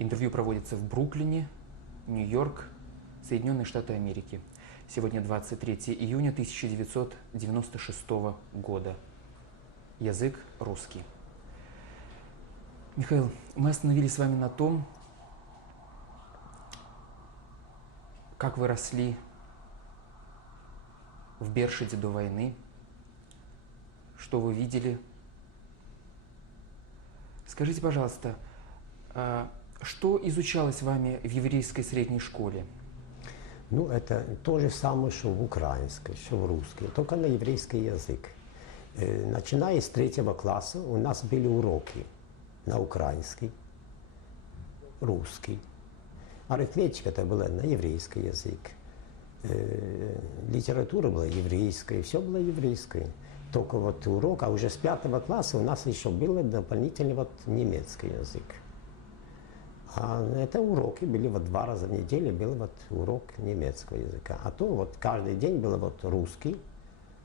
Интервью проводится в Бруклине, Нью-Йорк, Соединенные Штаты Америки. Сегодня 23 июня 1996 года. Язык русский. Михаил, мы остановились с вами на том, как вы росли в Бершаде до войны, что вы видели. Скажите, пожалуйста, что изучалось вами в еврейской средней школе? Ну, это то же самое, что в украинской, что в русской, только на еврейский язык. Начиная с 3 класса у нас были уроки на украинский, русский. Арифметика это была на еврейский язык. Литература была еврейская, все было еврейское. Только вот урок, а уже с 5 класса у нас еще был дополнительный вот немецкий язык. А это уроки были вот 2 раза в неделю, был вот урок немецкого языка. А то вот каждый день был вот русский,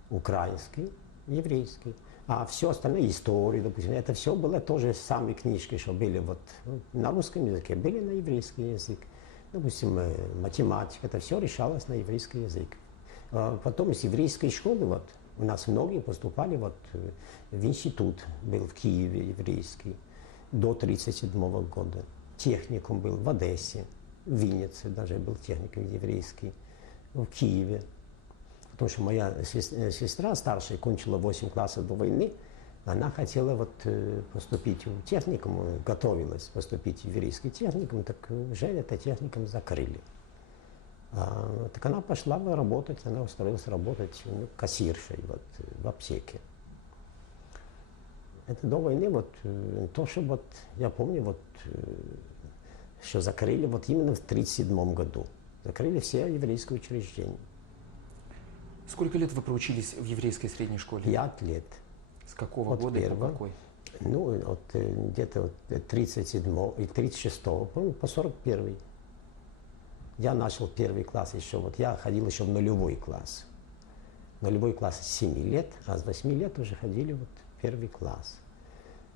украинский, еврейский. А все остальное, история, допустим, это все было тоже сами книжки, что были вот на русском языке, были на еврейский язык. Допустим, математика, это все решалось на еврейский язык. А потом из еврейской школы вот у нас многие поступали вот в институт, был в Киеве еврейский, до 1937 года. Техникум был в Одессе, в Виннице даже был техникум еврейский, в Киеве. Потому что моя сестра старшая кончила 8 классов до войны, она хотела вот поступить в техникум, готовилась поступить в еврейский техникум, так уже это техникум закрыли. Так она пошла работать, она устроилась работать кассиршей вот, в аптеке. Это до войны вот то, что вот я помню, вот, что закрыли вот именно в 1937 году. Закрыли все еврейские учреждения. Сколько лет вы проучились в еврейской средней школе? 5 лет. С какого года и по какой? Ну, вот где-то от 37 и 36, по 41. Я начал 1 класс еще, вот я ходил еще в нулевой класс. Нулевой класс с 7 лет, а с 8 лет уже ходили вот в 1 класс.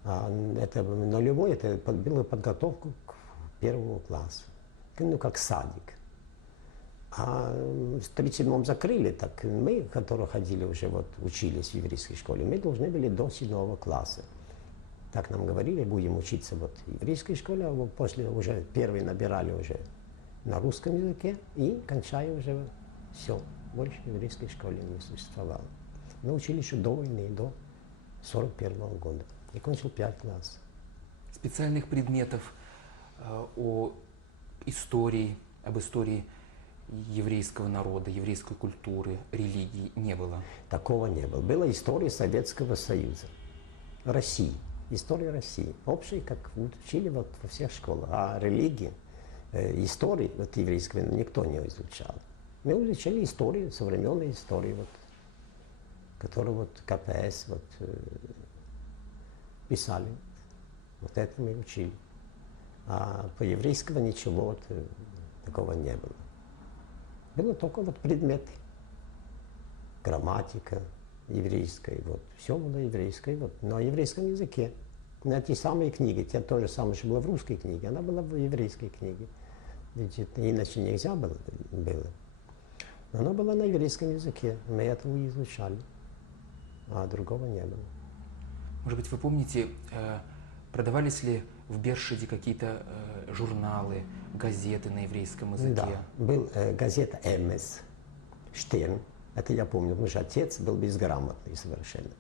Это нулевой, это была подготовка к 1 классу, ну как садик. А в 1937 закрыли, так мы, которые ходили уже, вот учились в еврейской школе, мы должны были до 7 класса. Так нам говорили, будем учиться вот в еврейской школе, а после уже 1 набирали уже на русском языке и кончая уже все. Больше в еврейской школе не существовало. Мы учились еще до войны, до 1941 года. И кончил 5 классов. Специальных предметов об истории еврейского народа, еврейской культуры, религии не было? Такого не было. Была история Советского Союза, России, история России. Общая, как учили вот во всех школах. А религии, истории вот, еврейского никто не изучал. Мы изучали историю, современную историю, вот, которую вот КПСС вот, писали. Вот это мы учили. А по еврейскому ничего вот, такого не было. Было только вот предметы. Грамматика еврейская, вот. Все было еврейское, вот, на еврейском языке. На те самые книги, те то же самое, что было в русской книге, она была в еврейской книге. Ведь иначе нельзя было. Но она была на еврейском языке, мы этого и изучали, а другого не было. Может быть, вы помните, продавались ли в Бершаде какие-то журналы, газеты на еврейском языке? Да, был газета «Эмес», «Штерн», это я помню, потому что отец был безграмотный совершенно.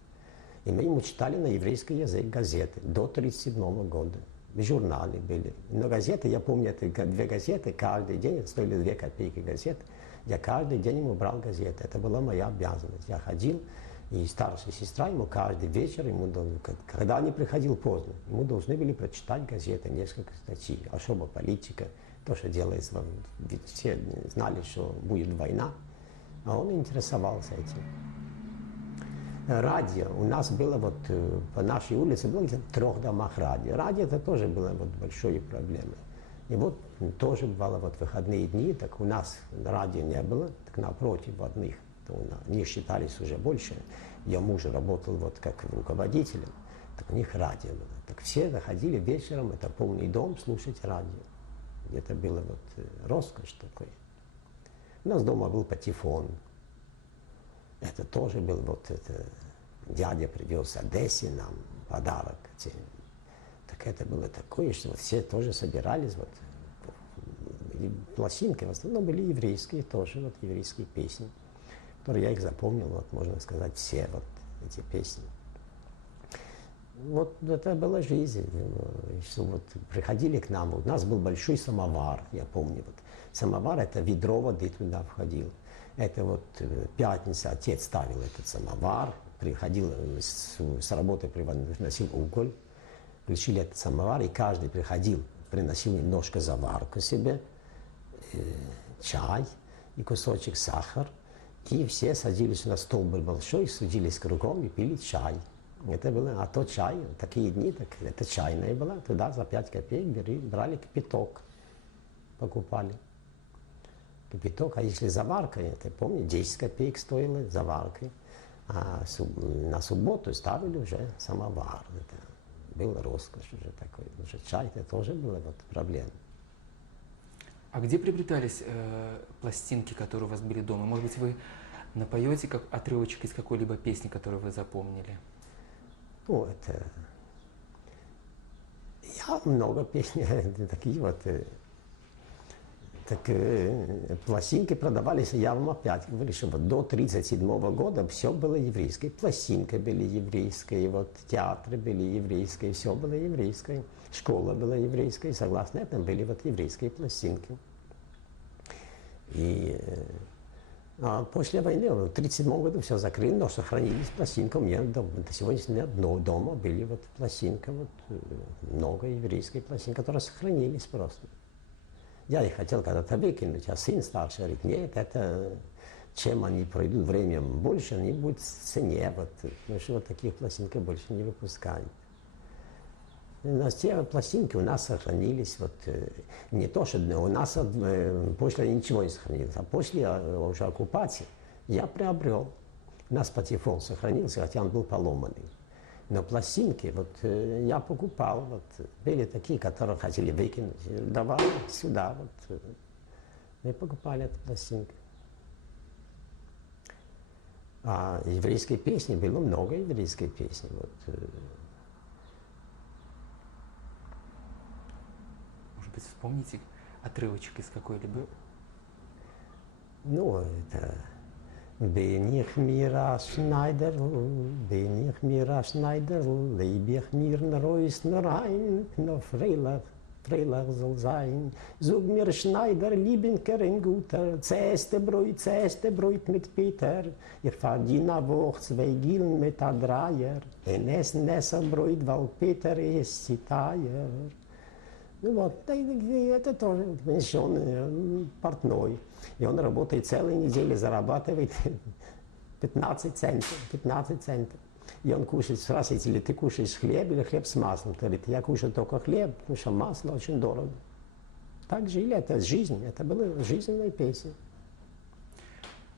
И мы ему читали на еврейский язык газеты до 1937 года. Журналы были. Но газеты, я помню, это 2 газеты, каждый день, стоили 2 копейки газет. Я каждый день ему брал газеты. Это была моя обязанность. Я ходил, и старшая сестра ему каждый вечер, когда не приходил поздно, ему должны были прочитать газеты, несколько статей. Особо политика, то, что делается. Ведь все знали, что будет война, а он интересовался этим. Радио. У нас было вот по нашей улице было где-то в 3 домах радио. Радио это тоже было вот большой проблемой. И вот тоже бывало вот выходные дни, так у нас радио не было, так напротив одних, то они считались уже больше. Я муж работал вот как руководителем, Так у них радио было. Так все заходили вечером, это полный дом, слушать радио. Это было вот роскошь такой. У нас дома был патефон. Это тоже был вот это, дядя привез Одессе нам подарок. Так это было такое, что вот все тоже собирались, вот, и пластинки в основном были еврейские тоже, вот еврейские песни, которые я их запомнил, вот можно сказать, все вот эти песни. Вот это была жизнь, что вот приходили к нам, у нас был большой самовар, я помню, вот самовар, это ведро воды туда входил. Это вот пятница, отец ставил этот самовар, приходил с работы, приносил уголь, включили этот самовар, и каждый приходил, приносил немножко заварку себе, чай и кусочек сахара, и все садились на стол был большой, садились кругом и пили чай. Это было, а то чай, такие дни, так это чайная была, туда за 5 копеек брали кипяток, покупали. Кипяток, а если заварка, это помню, 10 копеек стоила заваркой, а на субботу ставили уже самовар. Это было роскошь уже такой, уже чай, это тоже было вот проблема. А где приобретались пластинки, которые у вас были дома? Может быть, вы напоете как отрывочек из какой-либо песни, которую вы запомнили? Ну, это... Я много песен, такие вот... Так пластинки продавались, я вам опять говорю, что вот до 1937 года все было еврейское. Пластинки были еврейские, вот театры были еврейские, все было еврейское. Школа была еврейская, согласно этому были вот еврейские пластинки. И после войны, в 1937 году все закрыли, но сохранились пластинки. У меня до сегодняшнего дня дома были вот пластинки, вот, много еврейских пластинок, которые сохранились просто. Я их хотел когда-то выкинуть, а сын старший говорит, нет, это чем они пройдут время больше, они будут в цене, вот, потому что вот таких пластинок больше не выпускают. Но те пластинки у нас сохранились, вот, не то, что у нас после ничего не сохранилось, а после уже оккупации я приобрел. У нас патефон сохранился, хотя он был поломанный. Но пластинки, вот я покупал, вот, были такие, которые хотели выкинуть, давали сюда, вот, мы покупали эту пластинку. А еврейской песни было много еврейской песни, вот. Может быть, вспомните отрывочек из какой-либо? Ну, это... Bin ich mir a Schneider, bin ich mir a Schneider, leb ich mir n Reusen rein, no freilich soll sein. Sog mir Schneider, liebenker ein guter, zähste Brot mit Peter. Ich verdiene a Woche 2 Gillen mit a Dreier, ein Essen Brot, weil Peter ist sie teuer. Ну вот, это тоже пенсион портной. И он работает целые недели, зарабатывает 15 центов. И он кушает, спрашиваете, ли ты кушаешь хлеб или хлеб с маслом? Он говорит, я кушаю только хлеб, потому что масло очень дорого. Так жили, это жизнь, это была жизненная песня.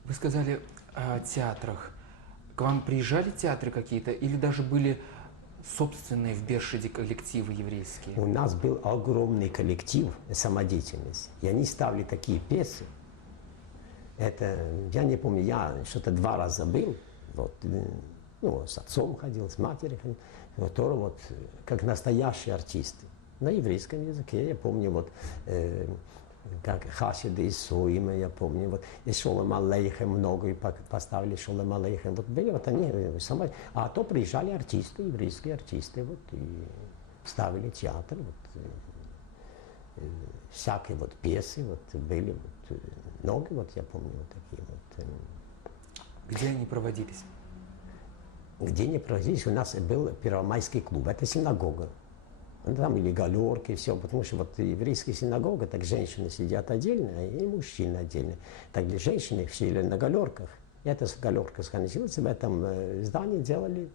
Вы сказали о театрах. К вам приезжали театры какие-то или даже были собственные в Бершаде коллективы еврейские? У нас был огромный коллектив самодеятельности. И они ставили такие песни. Это, я не помню, я что-то 2 раза был, вот, ну, с отцом ходил, с матерью ходил, которые вот, как настоящие артисты. На еврейском языке, я помню, вот, как Хасиды из Суима, я помню, вот, и Шолом Алейхем много и поставили Шолом Алейхем, вот были вот они сами, а то приезжали артисты, еврейские артисты, вот, и ставили театр, вот, всякие вот пьесы, вот, были, вот, много, вот, я помню, вот такие вот. Где они проводились? Где не проводились, у нас был Первомайский клуб, это синагога. Там или галерки, все, потому что вот еврейская синагога, так женщины сидят отдельно, и мужчины отдельно. Так для женщин их сидели на галерках. Эта галерка сохранилась, в этом здании делали,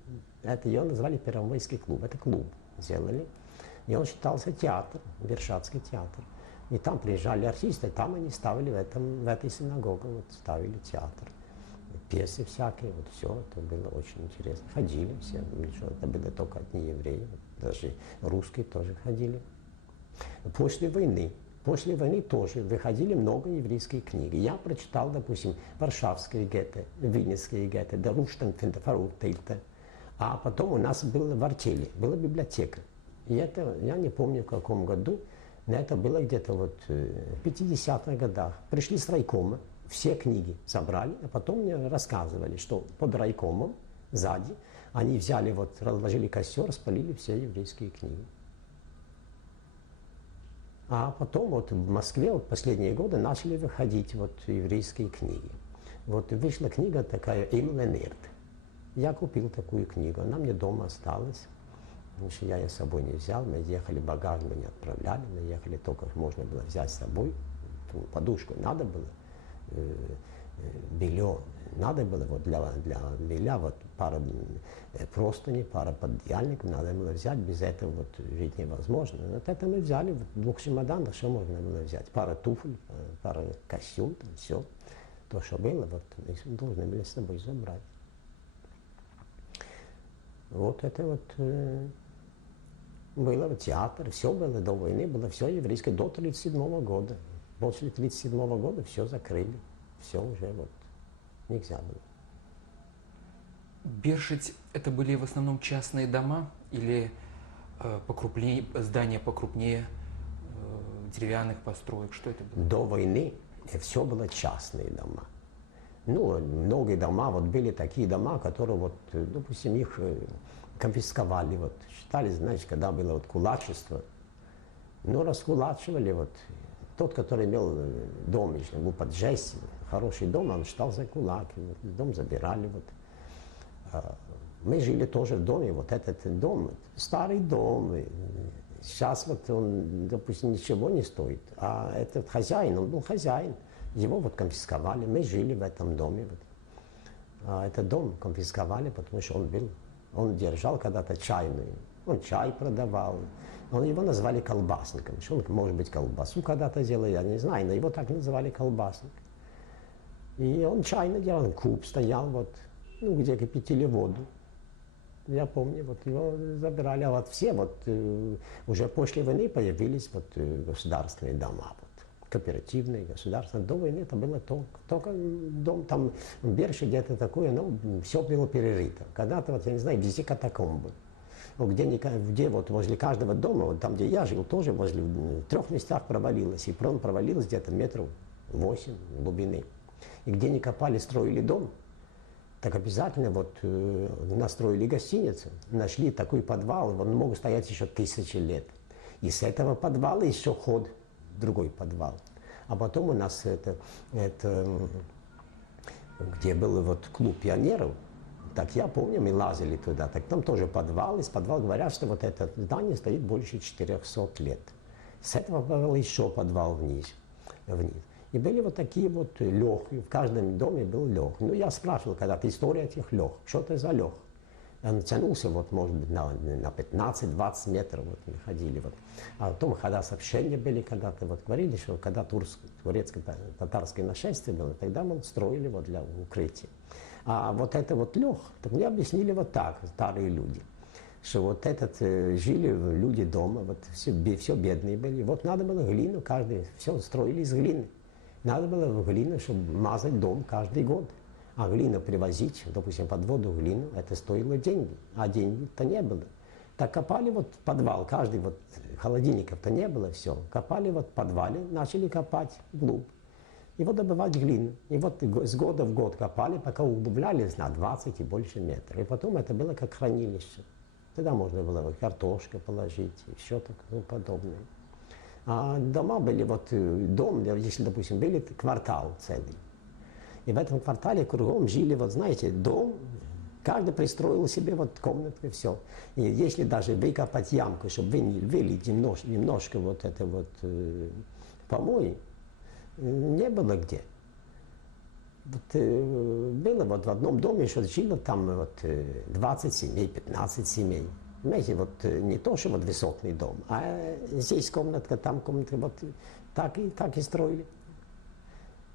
это ее назвали Первомайский клуб, это клуб сделали. И он считался театр, Бершадский театр. И там приезжали артисты, там они ставили в этой синагоге, вот ставили театр. пьесы всякие, вот все, это было очень интересно. Ходили все, что это были только одни евреи, даже русские тоже ходили. После войны тоже выходили много еврейских книг. Я прочитал, допустим, Варшавское гетто, Винницкое гетто, Даруштан Финтафарутельта. А потом у нас было в Артели, была библиотека. И это, я не помню в каком году, но это было где-то вот в 50-х годах. Пришли с райкома, все книги собрали, а потом мне рассказывали, что под райкомом, сзади, они взяли, вот, разложили костер, спалили все еврейские книги. А потом вот в Москве вот последние годы начали выходить вот еврейские книги. Вот вышла книга такая «Им Ленирт». Я купил такую книгу, она мне дома осталась. Потому что я ее с собой не взял, мы ехали, багаж мы не отправляли, мы ехали только, можно было взять с собой. Подушку надо было, белье надо было, вот для белья вот пара простыней, пара поддеяльников надо было взять, без этого вот жить невозможно. Вот это мы взяли в 2 чемоданах, что можно было взять? Пара туфель, пара костюм, там все. То, что было, вот мы должны были с собой забрать. Вот это вот было театр, все было до войны, было все еврейское до 1937 года. После 1937 года все закрыли, все уже вот нельзя было. Бершадь — это были в основном частные дома или покрупнее, здания покрупнее, деревянных построек? Что это было? До войны все было частные дома. Ну, многие дома, вот были такие дома, которые вот, допустим, их конфисковали, вот, считали, знаете, когда было вот кулачество, ну, раскулачивали, вот, тот, который имел дом, если был под жесть, хороший дом, он считался кулак, вот, дом забирали, вот. Мы жили тоже в доме, вот этот дом, старый дом, сейчас вот он, допустим, ничего не стоит, а этот хозяин, он был хозяин. Его вот конфисковали, мы жили в этом доме. Вот. А этот дом конфисковали, потому что он держал когда-то чайную, он чай продавал. Его назвали колбасником, что он, может быть, колбасу когда-то делал, я не знаю, но его так называли колбасник. И он чайно делал, куб стоял, вот, ну, где кипятили воду. Я помню, вот его забирали, а вот все вот уже после войны появились вот государственные дома. Кооперативные, государственные. До войны это было только дом, там в Берше где-то такое, ну, все было перерыто. Когда-то, вот, я не знаю, везде катакомбы. Вот где вот возле каждого дома, вот там, где я жил, тоже возле, в 3 местах провалилось. И провалилось где-то 8 метров глубины. И где не копали, строили дом, так обязательно вот настроили гостиницу, нашли такой подвал, он мог стоять еще 1000 лет. И с этого подвала еще ход другой подвал. А потом у нас где был вот клуб пионеров, так я помню, мы лазили туда, так там тоже подвал, из подвала говорят, что вот это здание стоит больше 400 лет. С этого подвала еще подвал вниз. И были вот такие вот лёг, в каждом доме был лёг. Ну, я спрашивал когда-то историю этих лёг, что это за лёг? Он тянулся, вот, может быть, на 15-20 метров вот, мы ходили. Вот. А потом, когда сообщения были, когда-то вот, говорили, что когда турецко-татарское нашествие было, тогда мы строили вот, для укрытия. А вот это вот лёг, так мне объяснили вот так, старые люди, что вот жили люди дома, вот, все бедные были. Вот надо было глину, каждый, все строили из глины. Надо было в глину, чтобы мазать дом каждый год. А глину привозить, допустим, под воду глину, это стоило деньги, а денег-то не было. Так копали вот подвал, каждый вот, холодильников-то не было, все. Копали вот в подвале, начали копать вглубь. И вот добывать глину. И вот с года в год копали, пока углублялись на 20 и больше метров. И потом это было как хранилище. Тогда можно было картошку положить, еще так, ну, подобное. А дома были, вот дом, если, допустим, были квартал целый. И в этом квартале кругом жили, вот знаете, дом, каждый пристроил себе вот комнату и все. И если даже выкопать ямку, чтобы вылить немножко вот это вот помой, не было где. Вот, было вот в одном доме, что жило там вот 20 семей, 15 семей. Понимаете, вот не то, что вот высотный дом, а здесь комнатка, там комнатка, вот так и строили.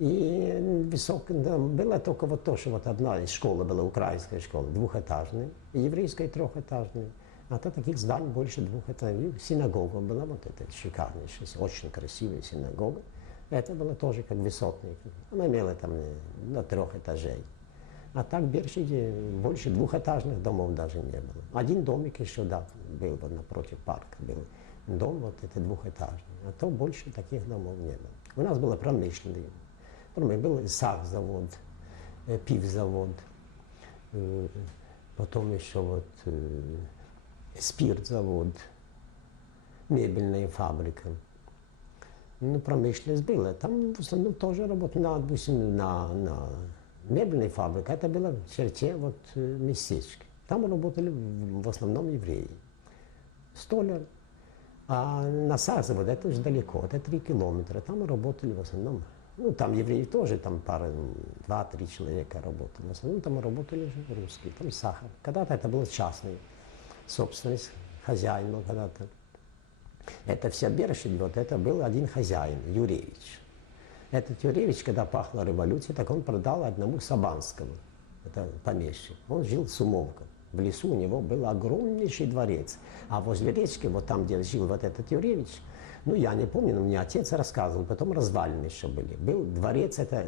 И да, было только вот то, что вот одна из школы была, украинская школа, двухэтажная, и еврейская трехэтажная. А то таких зданий больше двухэтажных. Синагога была вот эта шикарнейшая, очень красивая синагога. Это было тоже как высотный. Она имела там до 3 этажей. А так в Бершиде больше двухэтажных домов даже не было. Один домик еще, да, был вот напротив парка. Был дом вот это двухэтажный. А то больше таких домов не было. У нас было промышленный. Был сахзавод, пивзавод, потом еще вот спиртзавод, мебельная фабрика. Ну, промышленность была. Там в основном тоже работали, допустим, на мебельной фабрике. Это было в черте вот местечки. Там работали в основном евреи. Столяр. А на сахзавод это уже далеко, это 3 километра. Там работали в основном. Ну, там евреи тоже, там пара, 2-3 человека работали. В основном там работали уже русские, там сахар. Когда-то это была частная собственность хозяина, когда-то. Это вся Бершадь, вот это был один хозяин, Юревич. Этот Юревич, когда пахла революция, так он продал одному Сабанскому, это помещик. Он жил в Сумовках. В лесу у него был огромнейший дворец. А возле речки, вот там, где жил вот этот Юревич, ну, я не помню, но мне отец рассказывал, потом развалины еще были. Был дворец, это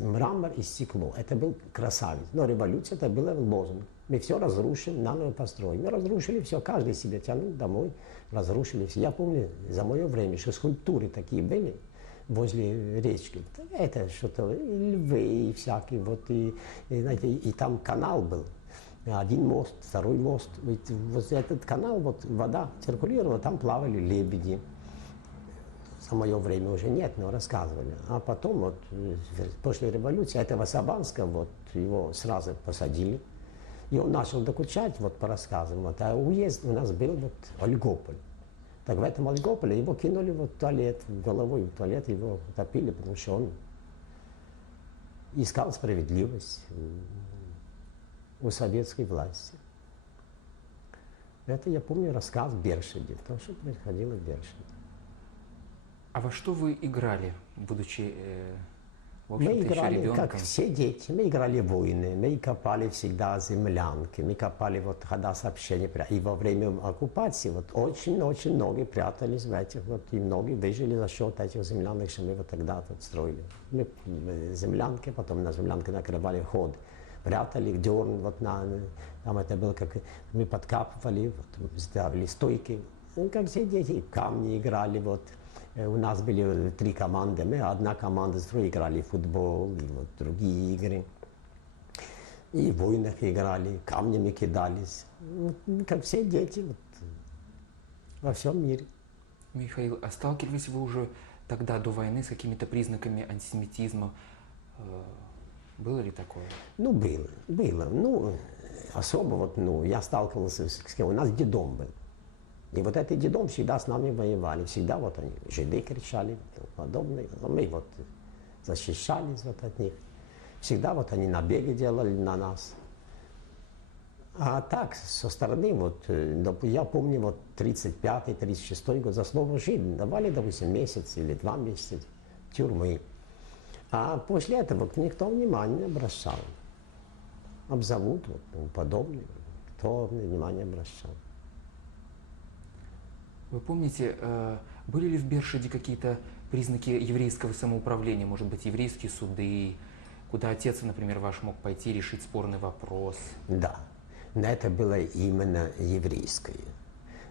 мрамор и стекло. Это был красавец. Но революция, это был лозунг. Мы все разрушим, наново построим. Мы разрушили все, каждый себе тянул домой, разрушили все. Я помню, за мое время, что скульптуры такие были возле речки. Это что-то, и львы, и всякие, вот, знаете, и там канал был. Один мост, второй мост. Ведь вот этот канал, вот вода циркулировала, там плавали лебеди. За мое время уже нет, но рассказывали. А потом, вот, после революции, этого Сабанского, вот, его сразу посадили. И он начал докучать, вот, по рассказам. Вот, а уезд у нас был, вот, Ольгополь. Так в этом Ольгополе его кинули вот, в туалет, головой в туалет его утопили, потому что он искал справедливость у советской власти. Это, я помню, рассказ в Бершаде, то, что происходило в Бершаде. А во что вы играли, будучи, в Мы общем-то, еще играли, ребенком? как все дети, мы играли войны, мы копали всегда землянки, мы копали вот хода сообщения. И во время оккупации вот очень-очень многие прятались в этих, вот, и многие выжили за счет этих землянок, что мы вот тогда вот строили. Мы землянки, потом на землянке накрывали ход, прятали дерн, вот там это было как, мы подкапывали, вот, ставили стойки, ну, как все дети, камни играли, вот. У нас были 3 команды, мы одна команда с другой играли в футбол, и вот другие игры. И в войнах играли, камнями кидались. Вот, как все дети вот, во всем мире. Михаил, а сталкивались вы уже тогда, до войны, с какими-то признаками антисемитизма? Было ли такое? Ну, было. Ну, особо вот, ну, я сталкивался с кем? У нас дедом был. И вот этот дедом всегда с нами воевали, всегда вот они, жиды кричали и тому подобное. Но мы вот защищались вот от них. Всегда вот они набеги делали на нас. А так, со стороны, вот, я помню, вот 35-36 год, за слово «жид» давали, допустим, месяц или 2 месяца тюрьмы. А после этого никто внимания не обращал. Обзовут, вот, тому подобное, кто внимания обращал. Вы помните, были ли в Бершаде какие-то признаки еврейского самоуправления, может быть, еврейские суды, куда отец, например, ваш мог пойти решить спорный вопрос? Да, но это было именно еврейское.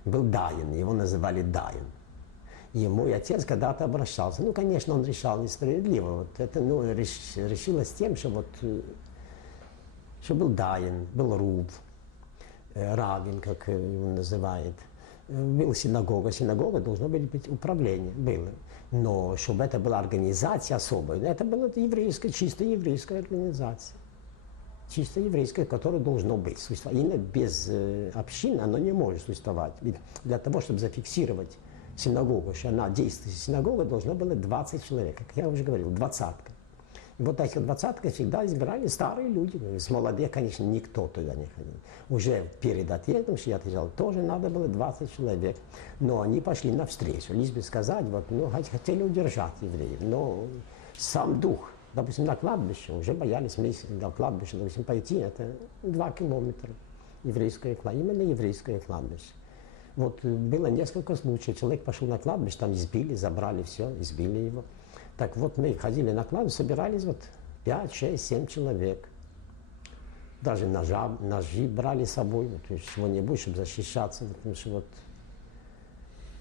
Был Дайен, его называли Дайен. И мой отец когда-то обращался. Ну, конечно, он решал несправедливо. Вот это, ну, решилось тем, что вот, что был Дайен, был Руб, Равин, как его называют. Была синагога должно быть управление, было. Но чтобы это была организация особая, это была еврейская, чисто еврейская организация. Чисто еврейское, которое должно быть. Именно без общин оно не может существовать. Ведь для того, чтобы зафиксировать синагогу, что она действует, синагога должно было 20 человек, как я уже говорил, 20-ка. И вот эти 20-ка всегда избирали старые люди. С молодых, конечно, никто туда не ходил. Уже перед отъездом, что я отъезжал, тоже надо было 20 человек. Но они пошли навстречу. Лишь бы сказать, вот, ну, хотели удержать евреев. Но Сам дух. Допустим, на кладбище уже боялись вместе на кладбище, допустим, пойти, это 2 километра. Именно еврейское кладбище. Вот было несколько случаев, человек пошел на кладбище, там избили, забрали все, избили его. Так вот мы ходили на кладбище, собирались вот 5, 6, 7 человек. Даже ножи брали с собой, вот, чего-нибудь, чтобы защищаться, потому что вот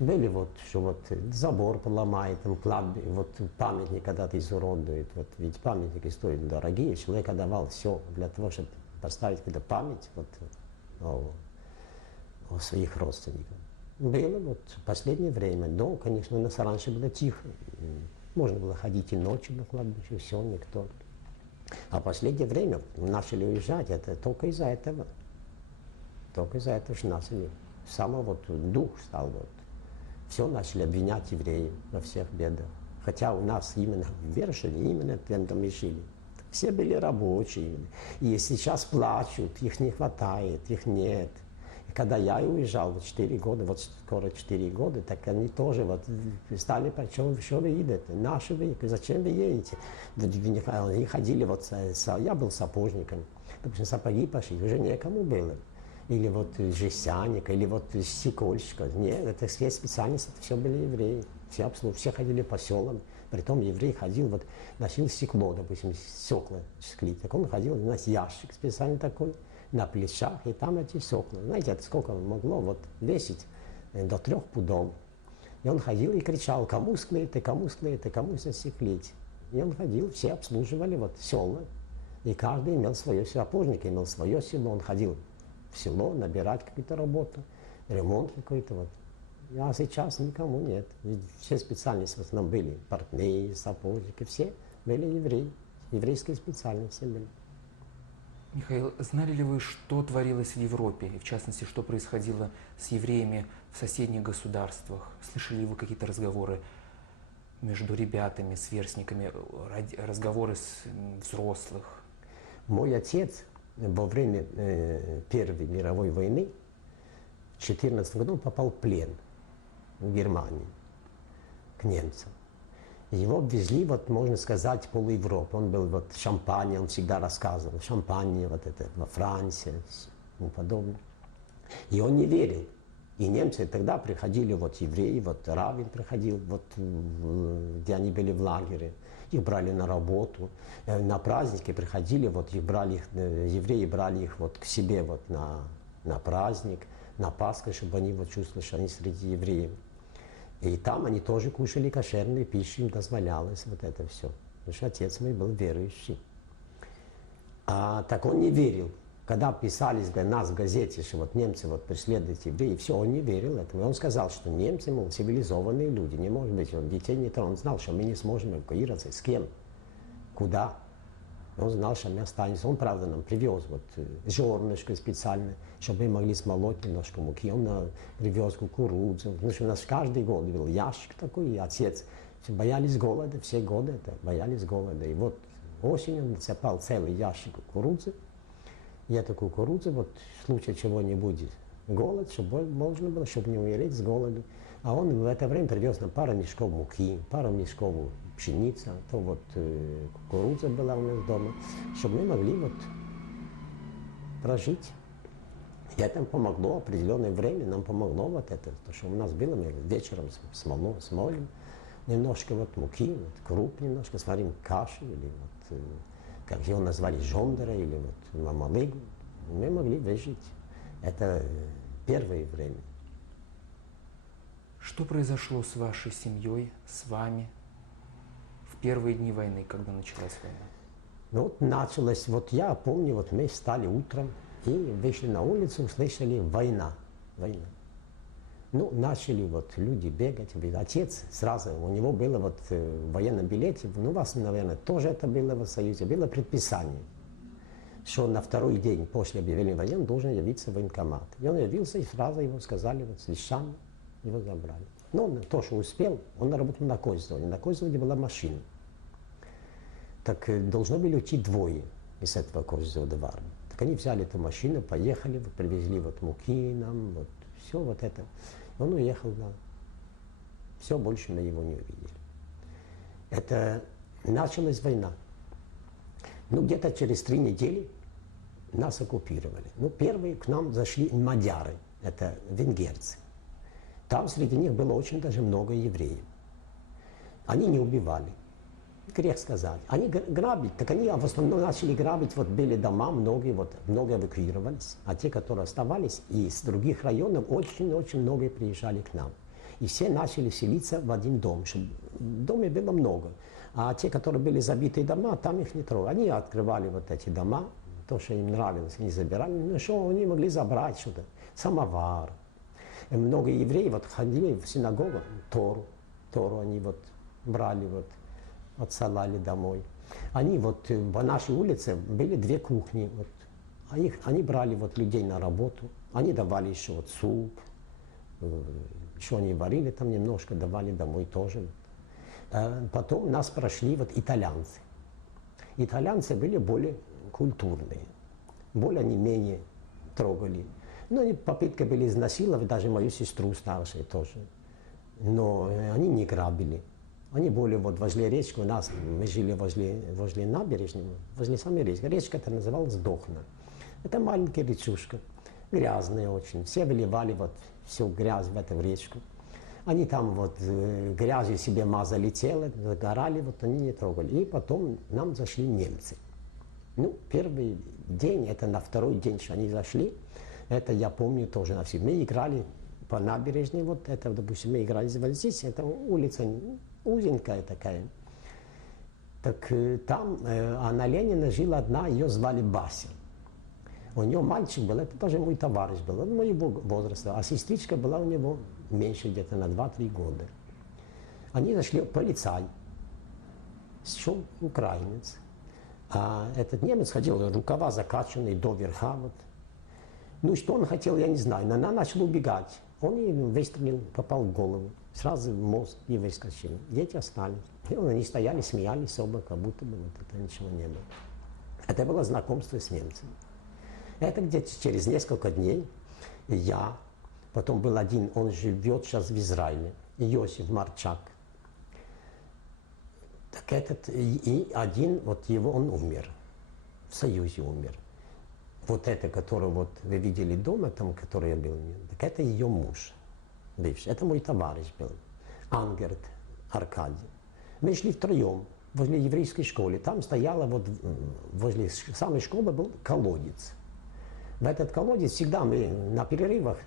были вот, что вот забор поломает, там кладбище, вот памятник когда-то изуродует, вот ведь памятники стоят дорогие, человек отдавал все для того, чтобы поставить какую-то память вот, о своих родственниках. Было вот в последнее время, но, конечно, у нас раньше было тихо, можно было ходить и ночью на кладбище, все, никто. А в последнее время начали уезжать, это только из-за этого. Только из-за этого, что начали, самый вот дух стал вот. Все начали обвинять евреев во всех бедах. Хотя у нас именно в Бершине, именно там и жили. Все были рабочие. И сейчас плачут, их не хватает, их нет. И когда я уезжал, вот 4 года, вот скоро 4 года, так они тоже вот стали, почему что вы едете? Наши вы, зачем вы едете? Они ходили, вот, я был сапожником, допустим, сапоги пошли, уже некому было. Или вот жестяник, или вот стекольщика. Нет, это все специальности, это все были евреи. Все ходили по селам. Притом еврей ходил, вот носил стекло, допустим, стекла шкли. Так он ходил, у нас ящик специальный такой, на плечах, и там эти стекла. Знаете, это сколько могло вот весить? До 3 пудов. И он ходил и кричал, кому склеить, кому склеить, кому застеклить. И он ходил, все обслуживали вот села. И каждый имел свое, сапожник имел свое село, он ходил в село набирать какую-то работу, ремонт какой-то вот. А сейчас никому нет. Ведь все специальности в основном были, портные, сапожники, все были евреи, еврейские специальности были. Михаил, знали ли вы, что творилось в Европе, и в частности, что происходило с евреями в соседних государствах? Слышали ли вы какие-то разговоры между ребятами, сверстниками, разговоры взрослых? Мой отец во время Первой мировой войны в 1914 году попал в плен в Германии к немцам. Его везли, вот, можно сказать, пол Европы. Он был вот в Шампании, он всегда рассказывал, в Шампании, вот это, во Франции и тому подобное. И он не верил. И немцы тогда приходили, вот евреи, вот Равин приходил, вот, где они были в лагере. Их брали на работу, на праздники приходили, вот их брали, евреи брали их вот к себе вот на праздник, на Пасху, чтобы они вот чувствовали, что они среди евреев. И там они тоже кушали кошерную пищу, им дозволялось вот это все. Потому что отец мой был верующий. Так он не верил. Когда писали нас в газете, что вот немцы вот преследуют евреев, все, он не верил этому. И он сказал, что немцы, мол, цивилизованные люди, не может быть, он детей не тронул. Он знал, что мы не сможем эвакуироваться. С кем? Куда? Он знал, что мы останемся. Он, правда, нам привез вот зернышко специально, чтобы мы могли смолоть немножко муки. Он привез кукурузу. Потому что у нас каждый год был ящик такой, и отец. Все боялись голода, все годы это, боялись голода. И вот осенью он насыпал целый ящик кукурузы. И эту кукурузу, вот в случае чего-нибудь, голод, чтобы можно было, чтобы не умереть с голоду. А он в это время привез нам пару мешков муки, пару мешков пшеницы, то вот кукуруза была у нас дома, чтобы мы могли вот прожить. И это помогло определенное время, нам помогло вот это, то, что у нас было, мы вечером смолим, немножко вот муки, вот круп немножко, сварим кашу или вот, как его назвали, жондера или вот мамалыгу, мы могли выжить. Это первое время. Что произошло с вашей семьей, с вами в первые дни войны, когда началась война? Ну, вот началось, вот я помню, вот мы встали утром и вышли на улицу, услышали война. Ну, начали вот люди бегать. Отец сразу, у него было вот в военном билете, ну, у вас, наверное, тоже это было в Союзе, было предписание, что на второй день после объявления войны он должен явиться в военкомат. И он явился, и сразу его сказали, вот с вещами его забрали. Но он то, что успел, он работал на Козлове. На Козлове была машина. Так должно были уйти 2 из этого Козлова в армию. Так они взяли эту машину, поехали, вот, привезли вот муки нам, вот все вот это. Он уехал, да. Все, больше мы его не увидели. Это началась война. Ну, где-то через 3 недели нас оккупировали. Ну, первые к нам зашли мадяры, это венгерцы. Там среди них было очень даже много евреев. Они не убивали. Грех сказать. Они грабить, так они в основном начали грабить, вот были дома, много эвакуировались, а те, которые оставались из других районов, очень-очень много приезжали к нам. И все начали селиться в один дом, чтобы в доме было много. А те, которые были забитые дома, там их не трогали. Они открывали вот эти дома, то, что им нравилось, они забирали. Ну, что они могли забрать что-то? Самовар. И много евреев вот ходили в синагогу, Тору они вот брали, вот, отсылали домой. Они вот по нашей улице были 2 кухни. Вот, они брали вот людей на работу. Они давали еще вот суп, еще они варили там немножко, давали домой тоже. Потом нас прошли вот итальянцы. Итальянцы были более культурные, более они менее трогали. Ну, и попытки были изнасиловать даже мою сестру старшую тоже. Но они не грабили. Они были вот возле речки, у нас, мы жили возле набережной, возле самой речки. Речка это называлась Дохна. Это маленькая речушка, грязная очень. Все выливали вот всю грязь в эту речку. Они там вот грязью себе мазали тело, загорали, вот они не трогали. И потом нам зашли немцы. Ну, первый день, это на второй день, что они зашли, это я помню тоже на все. Мы играли по набережной, вот это, допустим, мы играли вот здесь, это улица узенькая такая. Так там, а на Ленина жила одна, ее звали Бася. У нее мальчик был, это тоже мой товарищ был, он моего возраста, а сестричка была у него меньше где-то на 2-3 года. Они зашли, полицай, шел украинец. А этот немец ходил, рукава закачанные до верха. Вот. Ну, что он хотел, я не знаю, но она начала убегать. Он ей выстрелил, попал в голову, сразу в мозг и выскочил. Дети остались. И они стояли, смеялись оба, как будто бы вот это ничего не было. Это было знакомство с немцами. Это где-то через несколько дней я, потом был один, он живет сейчас в Израиле, Иосиф Марчак. Так этот, и один, вот его, он умер, в Союзе умер. Вот это, который вот вы видели дома, там, который я был, так это ее муж бывший, это мой товарищ был, Ангерт Аркадий. Мы шли втроем возле еврейской школы, там стояла вот, возле самой школы был колодец. В этот колодец всегда мы на перерывах,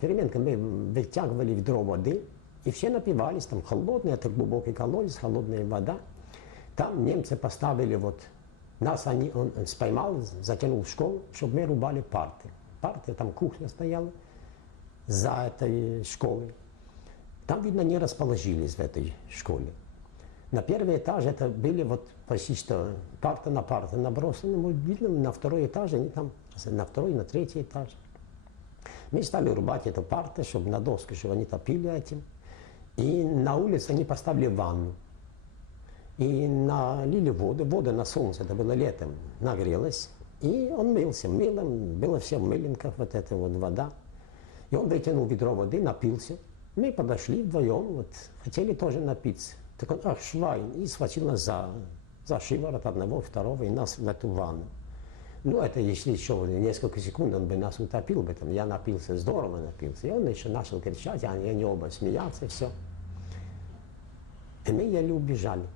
переменках мы вытягивали ведро воды, и все напивались, там холодный, это глубокий колодец, холодная вода. Там немцы поставили вот, нас он споймал, затянул в школу, чтобы мы рубали парты. Парты, там кухня стояла за этой школой. Там, видно, не расположились в этой школе. На первый этаж это были вот почти что парта на парту набросаны, мы видно, на второй этаж, они там, на второй, на третий этаж. Мы стали рубать эту парту, чтобы на доске, чтобы они топили этим. И на улице они поставили ванну. И налили воду, вода на солнце, это было летом, нагрелась. И он мылся, мылом, было все в мыленках, вот эта вот вода. И он вытянул ведро воды, напился. Мы подошли вдвоем, вот, хотели тоже напиться. Так он, ах, Швайн, и схватил нас за шиворот одного, второго, и нас в эту ванну. Ну, это если еще несколько секунд он бы нас утопил бы, там, я напился, здорово напился. И он еще начал кричать, они оба смеяться, и все. И мы еле убежали.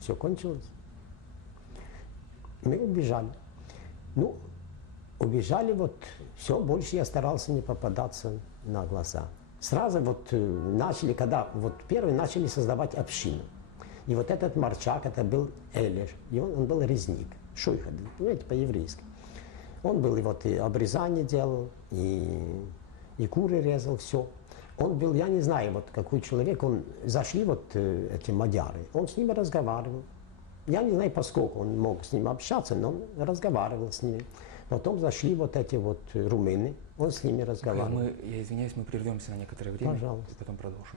Все кончилось. Мы убежали. Ну, убежали вот, все, больше я старался не попадаться на глаза. Сразу вот начали, когда вот первые начали создавать общину. И вот этот Марчак, это был Элер, и он был резник, шуйха, понимаете, по-еврейски. Он был и вот и обрезание делал, и куры резал, все. Он был, я не знаю, вот какой человек, зашли вот эти мадяры, он с ними разговаривал. Я не знаю, поскольку он мог с ним общаться, но он разговаривал с ними. Потом зашли вот эти вот румыны, он с ними разговаривал. Я извиняюсь, мы прервемся на некоторое время. Пожалуйста. И потом продолжим.